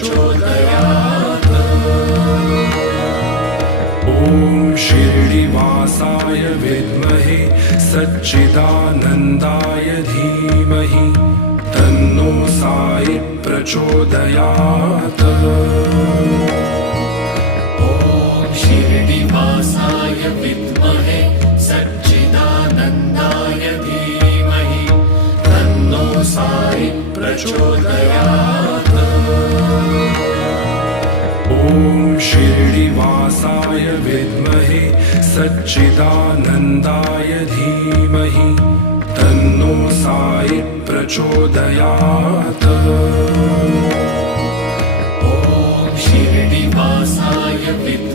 प्रचोदयात्। ॐ शिर्डिवासाय विद्महे सच्चिदानन्दाय धीमहि तन्नो साई प्रचोदयात्। ॐ शिर्डिवासाय विद्महे सच्चिदानन्दाय धीमहि तन्नो साई प्रचोदयात्। ॐ शिर्डिवासाय विद्महे सच्चिदानन्दाय धीमहि तन्नो साई प्रचोदयात्। ॐ शिर्डिवासाय विद्महे